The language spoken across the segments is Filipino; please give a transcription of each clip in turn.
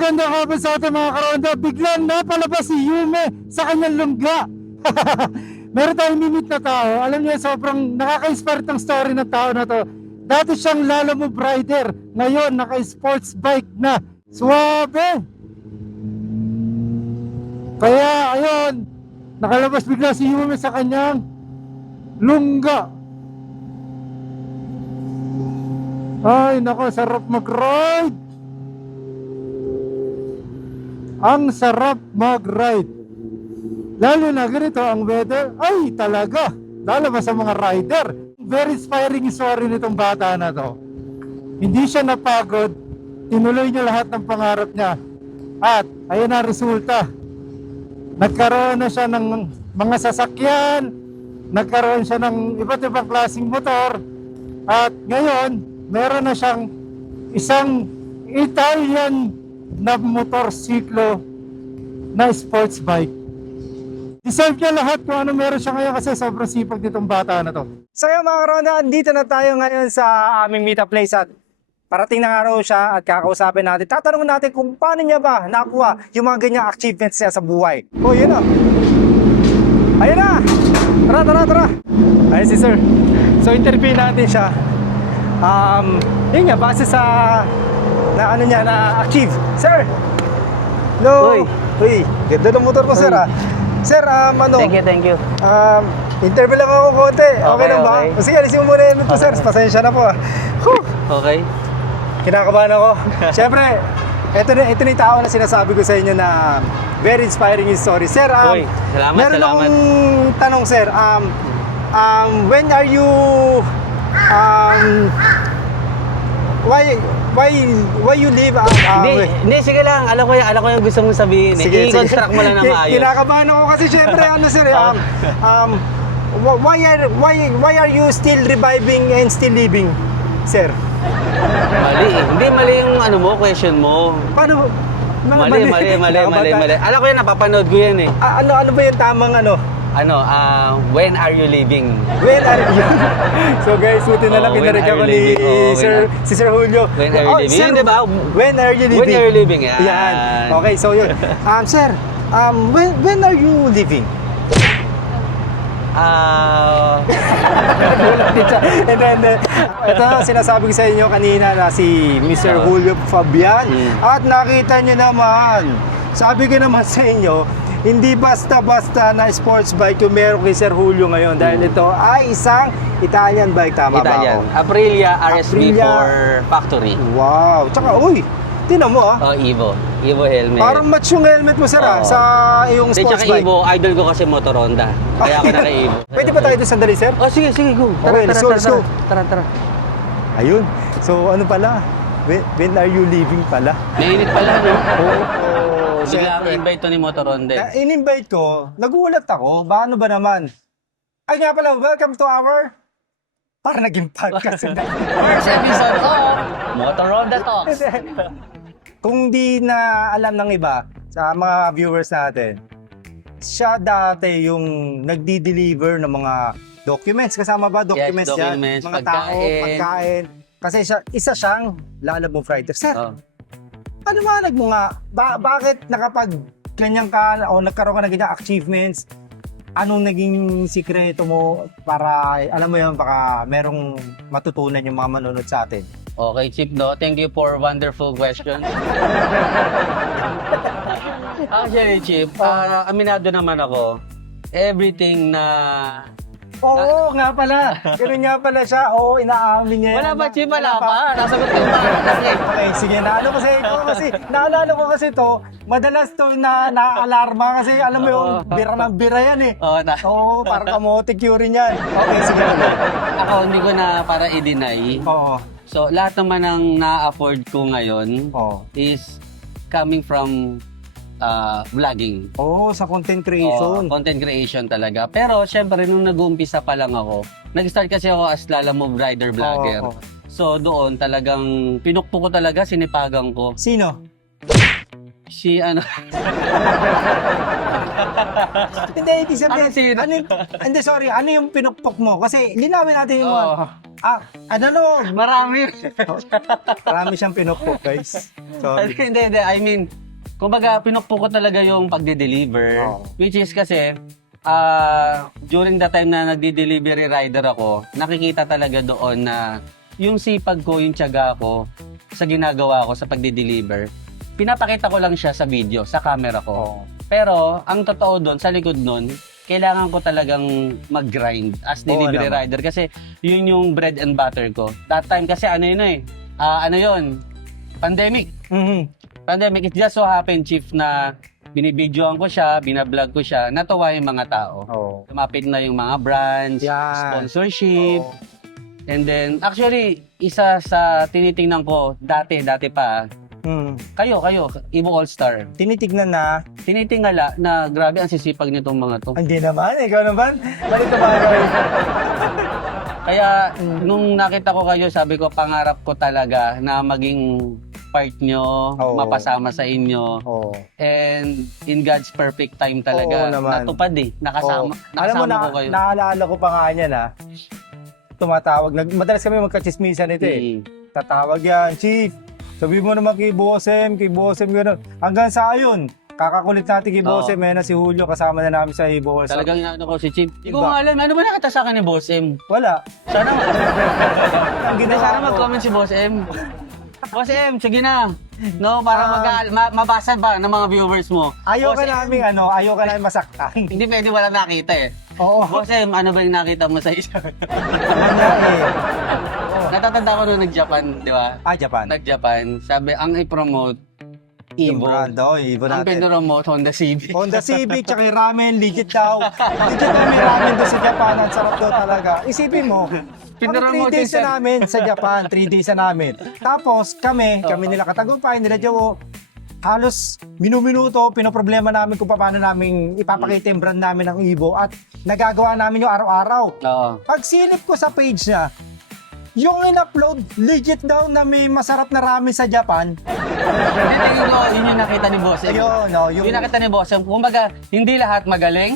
Magandang hapon sa ating mga karonda. Biglang napalabas si Yume sa kanyang lungga. Meron tayong minute na tao. Alam niyo, sobrang nakaka-inspire ng story ng tao na to. Dati siyang lalamove rider. Ngayon, naka-sports bike na. Suwabe! Kaya, ayun, nakalabas bigla si Yume sa kanyang lungga. Ay, nako, sarap mag-ride. Ang sarap mag-ride. Lalo na ganito ang weather. Ay, talaga. Lalo sa mga rider. Very inspiring story nitong bata na to. Hindi siya napagod. Tinuloy niya lahat ng pangarap niya. At, ayun ang resulta. Nagkaroon na siya ng mga sasakyan. Nagkaroon siya ng iba't ibang klaseng motor. At ngayon, meron na siyang isang Italian na motorsiklo na sports bike. Deserve niya lahat kung ano meron siya ngayon kasi sobrang sipag nitong bata na to. So yun mga karonda, andito na tayo ngayon sa aming meetup place at parating na nga raw siya at kakausapin natin. Tatanungin natin kung paano niya ba nakuha yung mga ganyang achievements niya sa buhay. Oh, yun na. Ayun na! Tara! Ayun si sir. So interview natin siya. Yun nga, base sa na ano niya na-achieve. Sir! Hello! Uy, ganda ng motor ko, sir, ah. Sir, ano? Thank you. Interview lang ako konti. Okay lang ba? Okay. Sige, alisin mo muna yun ito, sir. Pasensya na po, ah. Whew! Okay. Kinakabahan ako. Siyempre, ito na yung tao na sinasabi ko sa inyo na very inspiring yung story. Sir, Uy, meron salamat. akong tanong, sir. When are you, why you leave? Hindi, sige lang. Alam ko yung gusto mong sabihin. Sige. I-construct mo lang na maayos. Kinakabahan ako kasi syempre ano sir, why are you still reviving and still living, sir? Mali eh. Hindi mali yung ano mo, question mo. Paano? Mali. Alam ko yan, napapanood ko yan eh. Ano ba yung tamang ano? When are you leaving? When are you? So guys, buti na lang When kinarig are ako you ni leaving? si Sir Julio. When are you leaving? Sir, Yun, diba? When are you leaving? When are you leaving? Yan. Yan. Okay, so yun. Sir, when are you leaving? And then, ito sinasabi ko sa inyo kanina na si Mr. Julio Fabian. At nakita nyo naman, sabi ko naman sa inyo, hindi basta-basta na sports bike yung meron kay Sir Julio ngayon dahil ito ay isang Italian bike, tama Italian. ba ako? Aprilia RSB Aprilia. for factory. Wow! Tsaka, uy, tinan mo Evo helmet. parang match yung helmet mo sir Oo. sa iyong Hindi, sports tsaka bike. Evo, idol ko kasi motor Honda. Kaya ako naka-Evo. Pwede ba tayo doon sandali sir? Oh, sige, go. Okay, let's go. Tara. Ayun. So ano pala? When are you leaving pala? Mainit pala, no? Oo. Bigla ang invite to ni Motor Honda. In-invite ko, nagulat ako. Paano ba naman? Ay nga pala, welcome to our... Para naging podcast. First episode of Motor Honda Talks. Kung di na alam ng iba, sa mga viewers natin, siya dati yung nagdi-deliver ng mga documents. Kasama ba? Documents, Yes, documents, yan. Mga tao, pagkain. Kasi isa siyang lalamove rider. Sir, ano manag mo nga? Bakit nakapag ganyan ka o nagkaroon ka ng ganyang achievements? Anong naging sikreto mo para, alam mo yun, baka merong matutunan yung mga manonood sa atin? Okay, Chip, no? Thank you for wonderful question. Actually, Chip, aminado naman ako. Everything na... Oo nga pala. Ganun nga pala siya. Oo, inaamin niya. Wala yan. ba, Chip? Wala pa. Nasagot ko pa. Okay, sige. Naalala ko kasi to, madalas to na naalarma kasi alam mo yung bira ng bira yan eh. Oo, parang kamote cure yan. Okay, sige. Ako, hindi ko na para i-deny. Oo. So, lahat naman ng na-afford ko ngayon Oo. is coming from vlogging. Oo, sa content creation. Content creation talaga. Pero, syempre, nung nag-uumpisa pa lang ako, nag-start kasi ako as lalamove rider vlogger. Oo. So, doon talagang pinukpo ko talaga, sinipagan ko. Sino? Si ano? Hindi, ibig sabihin. Ano sino? Hindi, sorry. Ano yung pinukpok mo? Kasi linawin natin yung mga... Ano no? Marami. Marami siyang pinupok, guys. Sorry. Hindi. I mean, kumbaga, pinukpok ko talaga yung pagde-deliver. Oo. Which is kasi, during the time na nagde-delivery rider ako, nakikita talaga doon na yung sipag ko, yung tiyaga ko sa ginagawa ko sa pagde-deliver, pinapakita ko lang siya sa video, sa camera ko. Oo. Pero, ang totoo doon, sa likod doon, kailangan ko talagang mag-grind as delivery naman. rider kasi yun yung bread and butter ko. That time kasi ano yun ano yun? Pandemic. Mhm. Pandemic, it just so happened, Chief, na binibidyoan ko siya, binablog ko siya, natuwa yung mga tao. Oo. Lumapit na yung mga brands, Yan. sponsorship, Oo. and then, actually, isa sa tinitingnan ko, dati pa, kayo, Ibo All-Star. Tinitignan na, Tinitingala na grabe ang sisipag nitong mga to. hindi naman, ikaw naman. Balik ka ba? Kaya, nung nakita ko kayo, sabi ko, pangarap ko talaga na maging part nyo, Oo. mapasama sa inyo. Oo. And in God's perfect time talaga, Oo naman. natupad nakasama, Alam mo, nakasama ko kayo. naalala ko pa nga niya na, tumatawag, madalas kami magkachismisan nito eh. Tatawag yan, Chief, sabi mo naman kay Bossem, gano'n. Hanggang sa ayun, kakakulit natin kay Bossem, na si Julio, kasama na namin sa Ibo. Talagang inaano ko si Chief. Hindi ko Diba? nga alam, ano ba nakita sa akin ni Boss M? Wala. Sana, Ang ginawa sana ko. mag-comment si Boss M. Boss M, sige na. No, para mabasa ba ng mga viewers mo? Ayaw ka Boss M, namin ayaw ka namin masaktan. Hindi pwede wala nakita Oo. Boss M, ano ba yung nakita mo sa isa? Kanya eh. Natatanda ko nung nag-Japan, di ba? Japan. Nag-Japan, sabi, ang i-promote, Yung Evo. brand, Evo Ang natin. pinromote, Honda Civic. Honda Civic, tsaka yung ramen, legit daw. Legit daw may ramen doon sa Japan. Ang sarap daw talaga. Isipin mo, Pinromote 3 days siya. na namin sa Japan. 3 days na namin. Tapos kami nila Katagumpay, nila Jowo, halos minuminuto, pinoproblema namin kung paano namin ipapakita yung brand namin ng Evo at nagagawa namin yung araw-araw. Oo. Pag silip ko sa page niya, yung in-upload, legit daw na may masarap na ramen sa Japan. Hindi, tingin ko, yun yung nakita ni Boss M. Ayun, Yung nakita ni Boss M, kumbaga, hindi lahat magaling,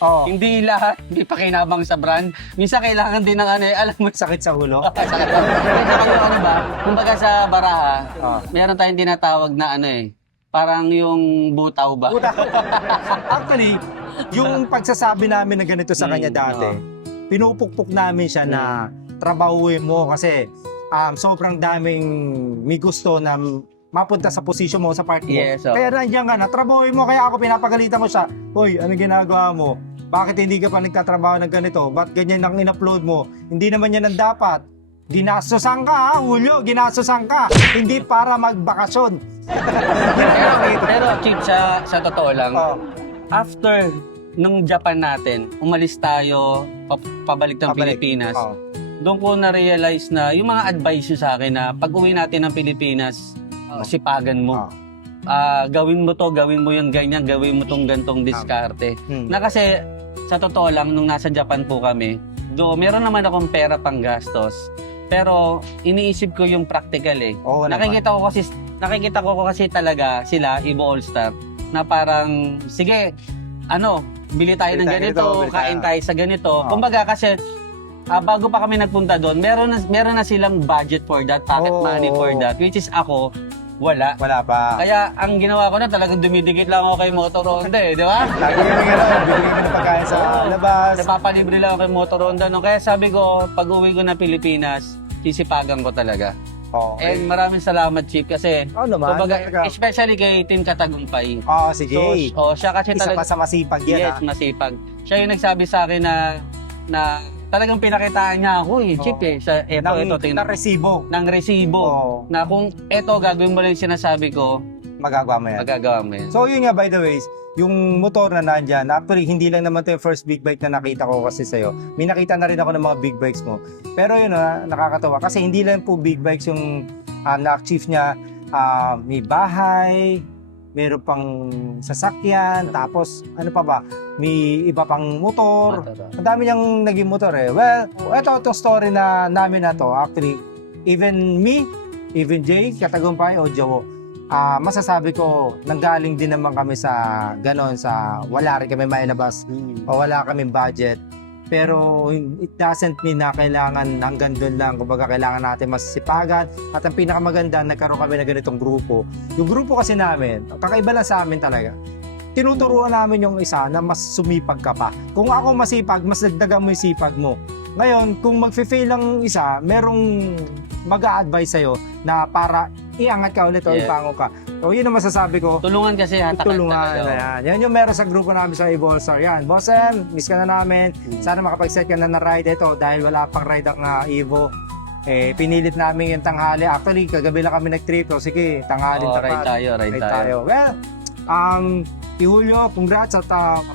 Oh, hindi lahat may pakinabang sa brand. Minsan kailangan din ng alam mo, sakit sa hulo. sakit lang. Kaya kayo ano ba, kumbaga sa baraha, Ah. meron tayong tinatawag na parang yung butaw ba? Actually, yung pagsasabi namin na ganito sa kanya dati, oo. pinupukpok namin siya na trabahuin mo kasi sobrang daming may gusto na mapunta sa posisyon mo sa part mo. Yes, oo. Kaya nandiyan ka na, trabahuin mo, kaya ako pinapagalitan mo siya. Hoy, ano ginagawa mo? Bakit hindi ka pa nagtatrabaho ng ganito? Ba't ganyan ang in-upload mo? Hindi naman yan ang dapat. Ginastosan ka ha, Julio, ginastosan ka. Hindi para magbakasyon. pero Chief, sa totoo lang, Oh, after nung Japan natin, umalis tayo, pabalik ng pabalik. Pilipinas, Oh. doon ko na-realize na yung mga advice nyo sa akin na pag uwi natin ng Pilipinas, sipagan mo. Gawin mo to, gawin mo yung ganyan, gawin mo tong gantong diskarte. Na kasi, sa totoo lang, nung nasa Japan po kami, meron naman akong pera pang gastos. Pero, iniisip ko yung practical Oo naman. nakikita ko kasi talaga sila, Ibo All-Star, na parang, sige, bili tayo ng ganito, bili tayo. kain tayo sa ganito. Oo. Kumbaga kasi, bago pa kami nagpunta doon, meron na silang budget for that, pocket Oo. money for that, which is ako, wala. Wala pa. Kaya ang ginawa ko na talagang dumidikit lang ako kay Motor Honda di ba? Lagi kami gano'n, bibigyan kami ng pagkain sa labas. Napapalibre lang ako kay Motor Honda Kaya sabi ko, pag uwi ko na Pilipinas, sisipagan ko talaga. Oo. And maraming salamat, Chief, kasi naman. kumbaga, talaga. especially kay Team Katagumpay. Oo, sige. Siya kasi Isa pa talaga, sa masipag yan. yes, masipag. Siya yung nagsabi sa akin na talagang pinakitaan niya ako Chief sa tingnan ng resibo. ng resibo. Oo. Na kung eto gagawin mo lang yung sinasabi ko, Magagawa mo yan. magagawa mo yan. So yun nga, by the way, yung motor na nandyan, actually hindi lang naman ito yung first big bike na nakita ko kasi sa'yo. May nakita na rin ako ng mga big bikes mo. Pero yun nakakatawa kasi hindi lang po big bikes yung na-achieve niya. May bahay, meron pang sasakyan, tapos ano pa ba, may iba pang motor. Ang dami niyang naging motor Well, itong story namin na to, actually, even me, even Jay, Katagumpay o Jowo, masasabi ko, nanggaling din naman kami sa ganon, sa wala rin kami mailabas o wala kaming budget. pero it doesn't mean na kailangan hanggang doon lang. Kumbaga kailangan natin masisipagan. At ang pinakamaganda, nagkaroon kami ng ganitong grupo. Yung grupo kasi namin, kakaiba lang sa amin talaga. Tinuturuan namin yung isa na mas sumipag ka pa. Kung ako masipag, mas dagdagan mo yung sipag mo. Ngayon, kung mag-fail ang isa, merong mag-a-advise sa'yo na para iangat ka ulit o Yeah. ipango ka. So, yun ang masasabi ko. Tulungan kasi hatakan Tulungan. talaga. Yan. Yan yung meron sa grupo namin sa Evolve Star. Yan. Boss M, miss ka na namin. Sana makapag-set ka na ng ride ito dahil wala pang ride ang Evo. Pinilit namin yung tanghali. Actually, kagabi lang kami nag-trip. So, sige, tanghali Ride tayo. Ride tayo. Well, Julio, congrats at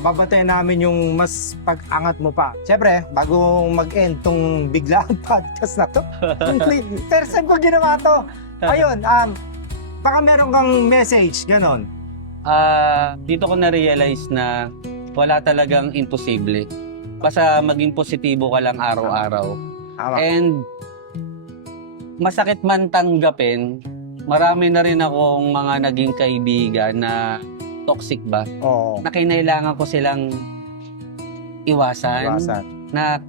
babatay namin yung mas pag-angat mo pa. Siyempre, bago mag-end tong biglaan podcast na to, first time ko ginawa to. Ayun, baka meron kang message, ganon. Dito ko na-realize na wala talagang imposible. Basta maging positibo ka lang araw-araw. Tama. And masakit man tanggapin, marami na rin akong mga naging kaibigan na toxic ba? Oo. Na kinailangan ko silang iwasan. Na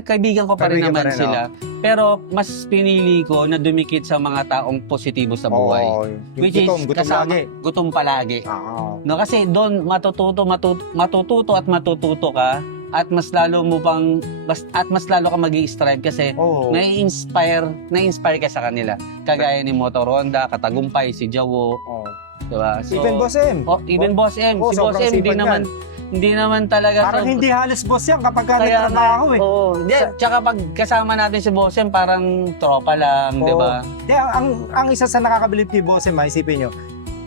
kaibigan ko pa rin Kaibigan naman pa rin, sila. Pero mas pinili ko na dumikit sa mga taong positibo sa buhay. Which is kasama, gutom palagi. No, kasi doon matututo at matututo ka at mas lalo ka magi-strive kasi na-inspire ka sa kanila. Kagaya ni Motor Honda, Katagumpay, si Jawo. Diba? So, Even Boss M. Even Boss M. Si Boss M, hindi naman talaga. Parang hindi halos boss yan kapag nagtrabaho eh. Oo. Tsaka pag kasama natin si Boss M, parang tropa lang, di ba? Ang isa sa nakakabilib kay Boss M, isipin nyo,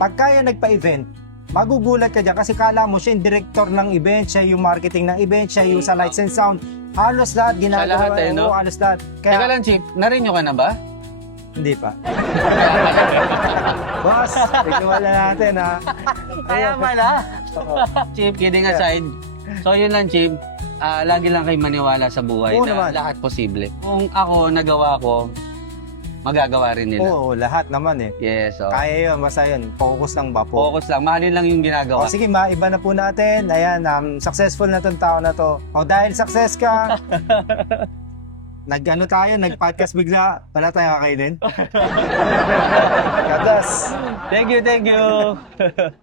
pag kaya nagpa-event, magugulat ka dyan kasi kala mo siya yung director ng event, siya yung marketing ng event, siya yung sa lights and sound. Halos lahat ginagawa. Sa lahat, no? Halos lahat. Teka lang, Chief, na-renew ka na ba? Hindi pa. Boss, tignan natin ha. Kaya pala. Chief, kidding aside. So yun lang, Chief. Lagi lang kayo maniwala sa buhay Oo na naman. lahat posible. Kung ako nagawa ko, magagawa rin nila. Oo, lahat naman eh. Yes. So, Kaya yun, basta yun. Focus lang ba po? focus lang. Mahalin lang yung ginagawa. Sige, maiba na po natin. Ayan, successful na tong tao na to. Dahil success ka, nag-podcast bigla, wala tayo kakainin. God bless. Thank you.